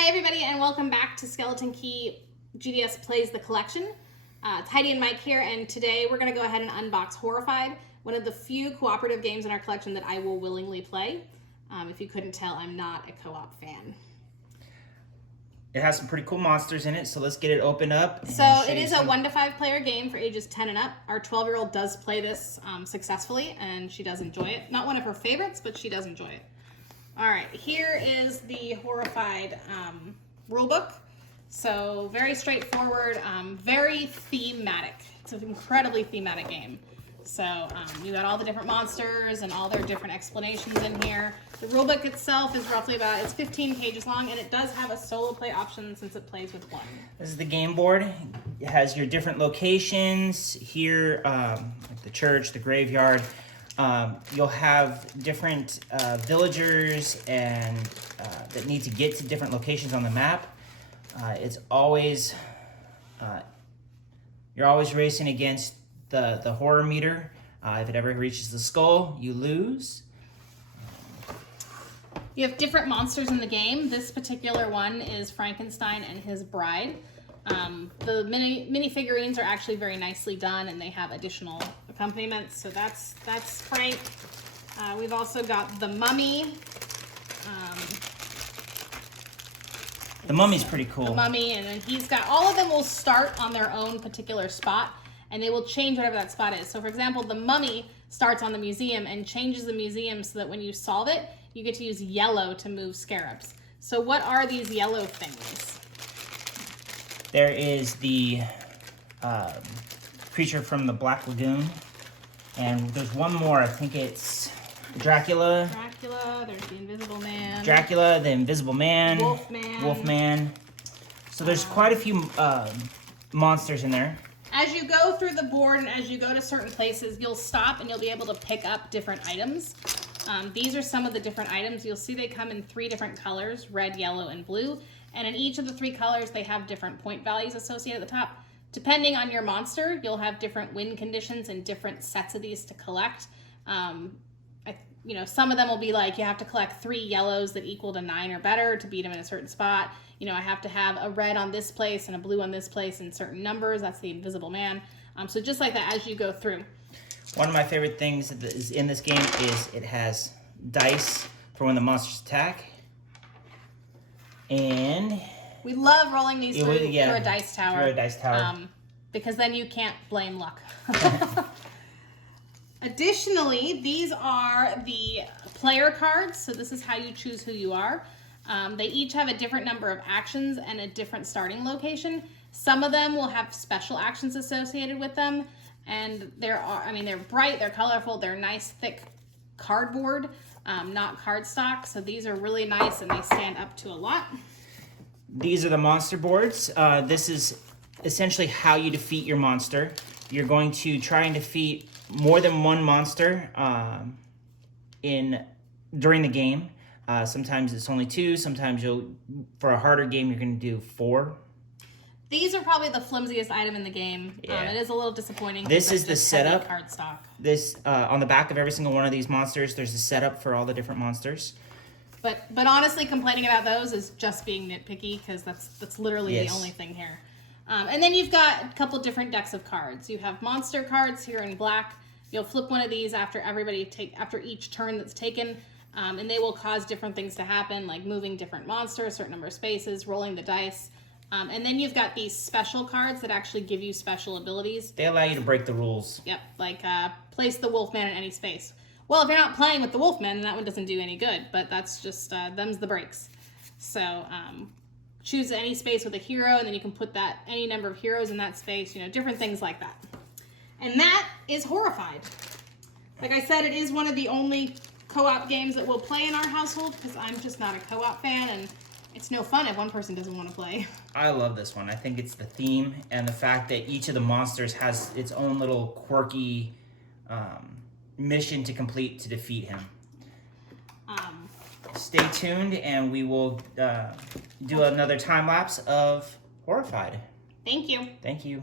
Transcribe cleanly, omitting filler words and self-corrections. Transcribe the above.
Hi everybody and welcome back to SkeletonKeyGDS Plays the Collection. It's Heidi and Mike here, and today we're going to go ahead and unbox Horrified, one of the few cooperative games in our collection that I will willingly play. If you couldn't tell, I'm not a co-op fan. It has some pretty cool monsters in it, so let's get it opened up. So it is a 1 to 5 player game for ages 10 and up. Our 12-year-old does play this successfully, and she does enjoy it. Not one of her favorites, but she does enjoy it. All right, here is the Horrified rulebook. So very straightforward, very thematic. It's an incredibly thematic game. So you got all the different monsters and all their different explanations in here. The rulebook itself is roughly it's 15 pages long, and it does have a solo play option since it plays with one. This is the game board. It has your different locations here, like the church, the graveyard. You'll have different villagers and that need to get to different locations on the map. It's always you're always racing against the horror meter. If it ever reaches the skull, you lose. You have different monsters in the game. This particular one is Frankenstein and his bride. The mini figurines are actually very nicely done, and they have additional accompaniments. So that's Frank. We've also got the Mummy. The Mummy's pretty cool. The Mummy, and then he's got, all of them will start on their own particular spot, and they will change whatever that spot is. So for example, the Mummy starts on the museum and changes the museum so that when you solve it, you get to use yellow to move scarabs. So what are these yellow things? There is the creature from the Black Lagoon, and there's one more. I think it's Dracula. Dracula, there's the Invisible Man. Dracula, the Invisible Man. Wolfman. Wolfman. So there's quite a few monsters in there. As you go through the board and as you go to certain places, you'll stop and you'll be able to pick up different items. These are some of the different items. You'll see they come in 3 different colors, red, yellow, and blue. And in each of the 3 colors, they have different point values associated at the top. Depending on your monster, you'll have different win conditions and different sets of these to collect. Some of them will be like, you have to collect 3 yellows that equal to 9 or better to beat them in a certain spot. I have to have a red on this place and a blue on this place in certain numbers. That's the Invisible Man. So just like that as you go through. One of my favorite things that is in this game is it has dice for when the monsters attack. And we love rolling these through a dice tower. Through a dice tower. Because then you can't blame luck. Additionally, these are the player cards. So this is how you choose who you are. They each have a different number of actions and a different starting location. Some of them will have special actions associated with them. And they're bright, they're colorful, they're nice, thick cardboard, not cardstock. So these are really nice and they stand up to a lot. These are the monster boards. This is essentially how you defeat your monster. You're going to try and defeat more than one monster during the game. Sometimes it's only 2. Sometimes for a harder game, you're going to do 4. These are probably the flimsiest item in the game. Yeah. It is a little disappointing. This is the setup. Cardstock. This on the back of every single one of these monsters, there's a setup for all the different monsters. But honestly, complaining about those is just being nitpicky, because that's literally the only thing here. And then you've got a couple different decks of cards. You have monster cards here in black. You'll flip one of these after each turn that's taken, and they will cause different things to happen, like moving different monsters, a certain number of spaces, rolling the dice. And then you've got these special cards that actually give you special abilities. They allow you to break the rules. Yep, like place the Wolfman in any space. Well, if you're not playing with the Wolfman, then that one doesn't do any good, but that's just, them's the breaks. So choose any space with a hero, and then you can put any number of heroes in that space, different things like that. And that is Horrified. Like I said, it is one of the only co-op games that we'll play in our household, because I'm just not a co-op fan, and it's no fun if one person doesn't want to play. I love this one. I think it's the theme and the fact that each of the monsters has its own little quirky mission to complete to defeat him. Stay tuned, and we will do another time lapse of Horrified. Thank you. Thank you.